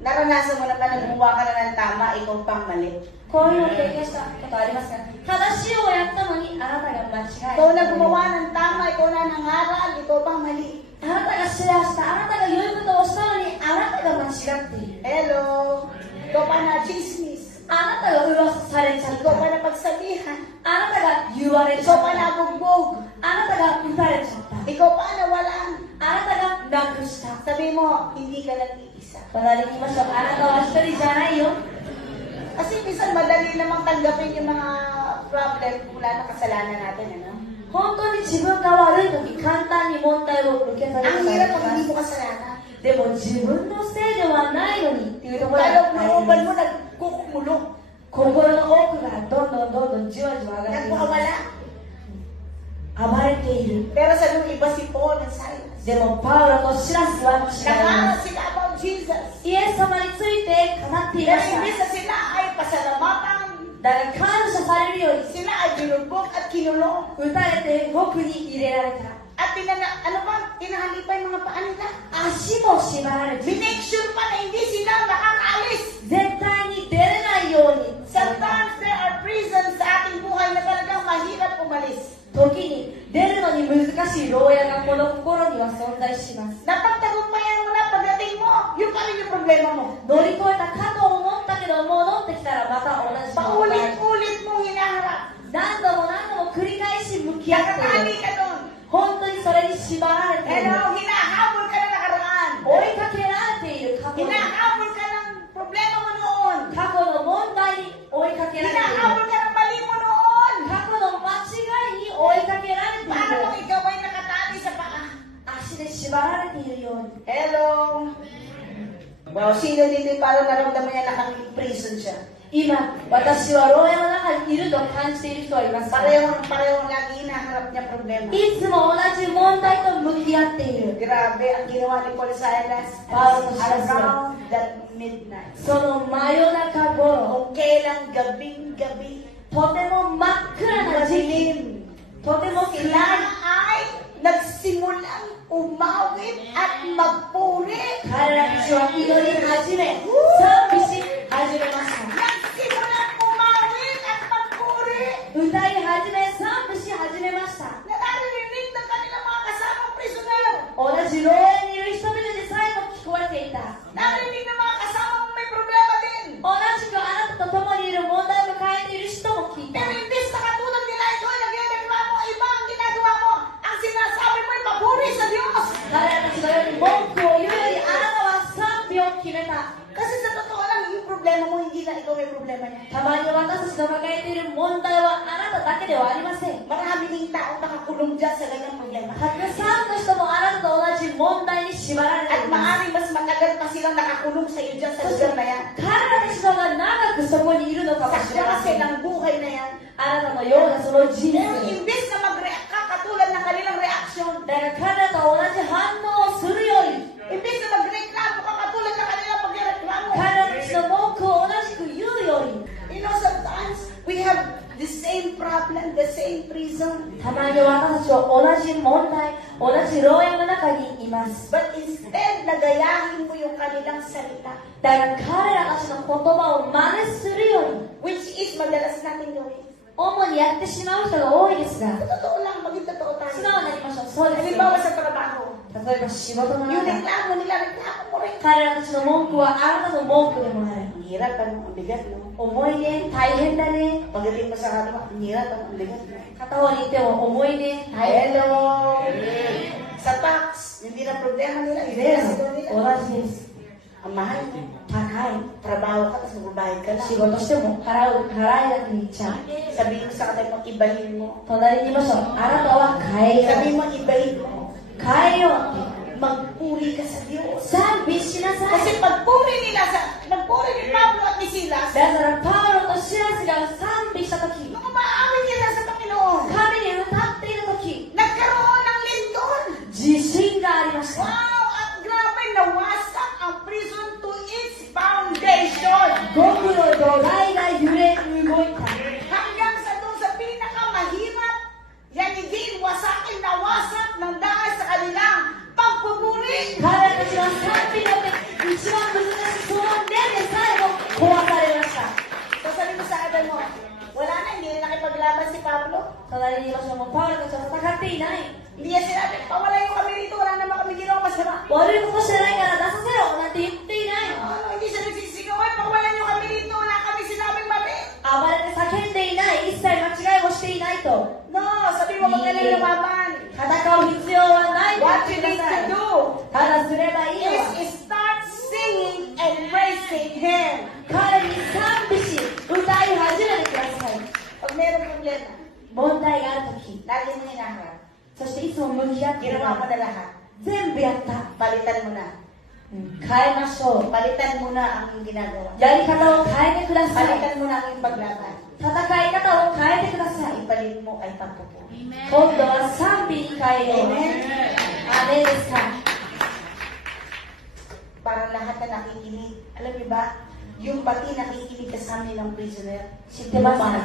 naranasan mo naman na gumawa ka na ng tama, ikaw pang mali. こういうのを経験したことありますか？正しいをやったのにあなたが間違え Ikaw na た。 gumawa ng tama, ikaw na nangaral, ikaw pang mali. あなたがシェアした、あなたが良いことをしたのにあなたが間違っている。 Hello? Ikaw pa na chismis. あなたが噂されちゃっ Ikaw pa た。 na pagsabihan. あなたが言われち Ikaw ゃ pa った。 na bugbog. あなたが打たれちゃった。 Ikaw pa na walang. あなたがなくした。 Sabi mo, hindi ka nag-iisa. 隣にいましょう。あなたは一人じゃないよ。 Kasi minsan madali namang tanggapin yung mga problem kung wala na kasalanan natin, ano? 本当に自分が悪いのに簡単に問題を受け取る Ang ことが hirap あ pag り hindi ま mo す。 kasalanan. でも自分のせいではないのにっていうところ Lalo が na 大 uban 変 mo です。 nagkukumulong, 心の奥がどんどんじわじわ上がっています。 nagpakawala. 暴れている。 Pero sa nung iba si Paul and Silas. でもパウロとシラスは違いま Nakaral sila about Jesus. す。イエス様について語ってい Pero まし imbis na sila ay pasalamatan, た。だが感謝されるように sila ay binubog at kinulong. 打たれて獄に入れられた。 At tinahali pa yung mga paa nila. 足も縛られて、 Binake sure pa na hindi sila makakaalis. 絶対に出れないようにされた。 Sometimes there are prisons sa ating buhay na talagang mahirap umalis. 時に出るのに難しい牢屋がこの心には存在します。 Napagtagumpayan mo na pagdating mo, yun pa rin yung problema mo. 乗り越えたかと思ったけど戻ってきたらまた同じ問題。 Paulit-ulit mong hinaharap. 何度も繰り返し向き合ってい Nakatali る。 ka doon. 本当にそれに縛られている。 Hello, hinahabol ka na nakaraan. 追いかけられている過去に。 Hinahabol ka ng problema mo noon. 過去の問題に追いかけられている。 Hinahabol ka ng mali mo noon. 過去の間違いに追いかけられてい Paano kung る。 ikaw ay nakatali sa paa? 足で縛られているように。 Hello? Wow, sino dito yung parang naramdaman niya nakang-prison siya? 今、私は牢屋の中にいると感じている人はいますか？ Parehong lagi hinaharap niya problema. いつも同じ問題と向き合っている。 Grabe ang ginawa ni Paul Silas Paul Silas. around that midnight. その真夜中頃、 Kung kailang gabing-gabi, とても真っ暗な時期、 madilim, とても暗 sila い。 ay nagsimulang umawit at magpuri. 彼らたちは祈り始め、賛美し始めました。 Nagsimulang umawit at magpuri. 歌い始め、賛美し始めました。 Naririnig ng kanilang mga kasamang prisoner. 同じ牢屋にいる人々でさえも聞こえていた。 Narinig ng mga kasamang may problema din. 同じくあなたと共にいる問題を抱えている人も聞いた。 Pero imbis na katulad nila ito ay nagreklamo, iba ang ginagawa mo. Ang sinasabi mo ay papuri sa Diyos. 彼らたちのように文句を言うよりあなたは賛美を決めた。 Kasi sa totoo lang, yung problema mo, hindi na ikaw may problema niya. たまに私たちが抱えている問題はあなただけではありません。 Marami ding taong nakakulong dyan sa ganyang problema. たくさんの人もあなたと同じ問題に縛られて At います。 maaaring mas matagal pa silang nakakulong sa iyo dyan sa lugar na yan. 彼らたちの方が長くそこにいるのかも Sa しれませ klase ん。 ng buhay na yan. あなたのようなその人 Pero 生。 imbis na mag-react ka katulad ng kanilang reaksyon, だから彼らと同じ反応をするより、 imbis na magreklamo ka katulad ng kanilang pagreklamo. 彼らたちの文句を同じく言うより、 You know, sometimes we have the same problem, the same prison. たまに私たちは同じ問題、同じ牢屋の中にいます。 But instead, nagayahin mo yung kanilang salita, だから彼らたちの言葉を真似するより、 which is madalas natin gawin. 主にやってしまう人が多いですが、 Sa totoo lang, maging totoo 素 tayo. 直になりましょう。そうですよ。 Halimbawa sa trabaho, 例えば仕事の yung 中、 reklamo nila, reklamo mo rin. 彼らたちの文句はあなたの文句でもある。 Ang hirap, ang bigat, no? 重いね、大変だね。 Pagdating mo sa kanila, ang hirap, ang bigat, no? 片方に言っても重いね、大変だ。 Hello! Sa tax, hindi na problema nila, hindi na sila 同 nila. じです。 Ang mahal, 高い。 trabaho ka, tapos magbabayad ka 仕 lang. 事しても払いだけに行っちゃう。 Sabihin mo sa kanila, ibahin mo. 隣にいましょう。あなたは変えよ Sabihin う。 mo, ibahin mo. 変えようって。 Magpuri ka sa Diyos. 賛美しなさい。 Kasi pagpuri ni Pablo at ni Silas, だからパウロとシラスが賛美したとき、 nung umaawit nila sa Panginoon, 神に歌っているとき、 nagkaroon ng lindol. 自信がありまし Wow! た。 At grabe, nawasak ang prison to its foundation. 獄の土台が揺れ動いた。 Hanggang sa doon sa pinakamahirap, yan din wasakin na wasak ng dahil sa kanilang pagpupuri. 彼らたちは賛美の一番難しいその Pablo. 隣にいましょう。もうパウロたちは戦っていない。 Hindi niya sinabi, pawala yung kami rito, wala naman kami ginawa masama. 悪いことしてないから出させろなんて言っていない。 Hindi siya nagsisigaw, ay pawalan niyo kami rito, wala kami sinabing mali. 暴れて叫んでいない。一切間違いをしていないと。 No, sabi mo, huwag ka nang lumaban. 戦う必要はないと What 言 you ってく need ださい。 to do ただすればいいのは is start singing and praising Him. 彼に賛美し歌い始めてください。 Pag mayroong problema, 問題があるとき、 lagi mo hinaharap. そしていつも向き合っている Ginawa mo na lahat. 全部やった。 Palitan mo na. 変えましょう。 Palitan mo na ang iyong ginagawa. やり方を変えてください。 Palitan mo na ang iyong paglaban. 戦い方を変えてください。 Ipalit mo ay pagpupuri. 今度は賛美に変えよう。 Amen. アメンですか。 Para lahat na nakikinig. Alam niyo ba, yung pati nakikinig kasama ng prisoner, 知ってますか。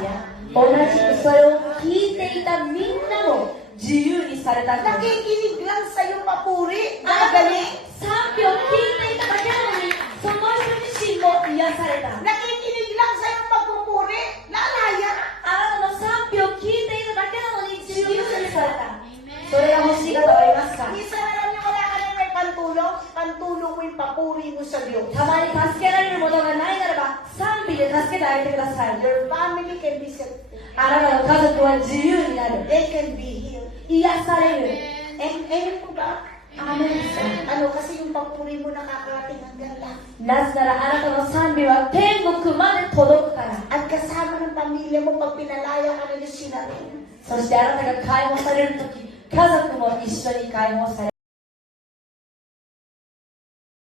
同じくそれを聞いていたみんなも自由にされたんです。 nakikinig lang sa iyong papuri. あなた Nakagaling. に賛美を聞いていただけなのに、その人自身も癒された。 Nakikinig lang sa iyong pagpupuri. Naalaya. あなたの賛美を聞いていただけなのに自由にされた。それが欲しい方はいますか。 Minsan alam niyo wala ka na may pantulong. Pantulong mo yung papuri mo sa Diyos. たまに助けられるものがないならば賛美で助けてあげてください。 Your family can be set. あなたの家族は自由になる。 They can be healed. 癒される。 Amen po ba? アーメンです。 Ano, kasi yung papuri mo nakakarating hanggang lang. なぜならあなたの賛美は天国まで届くから。 At kasama ng pamilya mo, pag pinalaya ka na sinabi. そしてあなたが解放されるとき、家族も一緒に解放される。